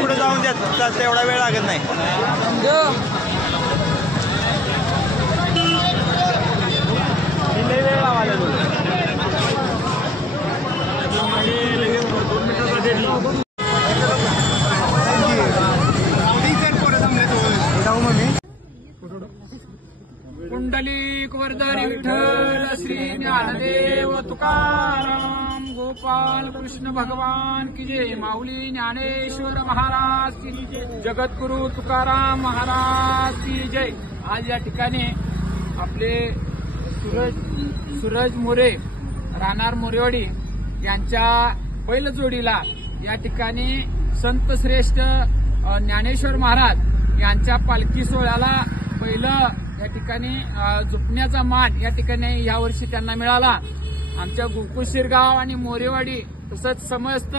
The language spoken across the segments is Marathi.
पुढे जाऊन द्या, तेवढा वेळ लागत नाही. वेळ लावायला पुंडलिक वरदारी विठ्ठल श्री ज्ञानदेव तुकाराम गोपाल कृष्ण भगवान की जय. माऊली ज्ञानेश्वर महाराज की जय. जगद्गुरु तुकाराम महाराज की जय. आज या ठिकाणी आपले सूरज मोरे राहणार मोरेवाडी यांच्या बैलजोडीला या ठिकाणी संत श्रेष्ठ ज्ञानेश्वर महाराज यांच्या पालखी सोहळ्याला पहिलं या ठिकाणी झुकण्याचा मान या ठिकाणी यावर्षी त्यांना मिळाला. आमच्या गोकुळ शिरगाव आणि मोरेवाडी तसंच समस्त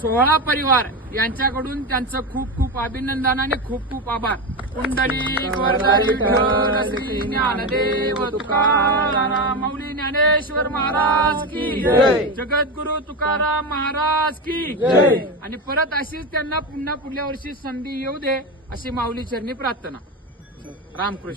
16 परिवार यांच्याकडून त्यांचं खूप खूप अभिनंदन आणि खूप खूप आभार. पुंडलिक वरदारी विठ्ठल श्री ज्ञानदेव तुकाराम माऊली ज्ञानेश्वर महाराज की जय. जगद्गुरु तुकाराम महाराज की जय. आणि परत अशीच त्यांना पुन्हा पुढल्या वर्षी संधी येऊ दे अशी माऊली चरणी प्रार्थना. रामकृष्ण.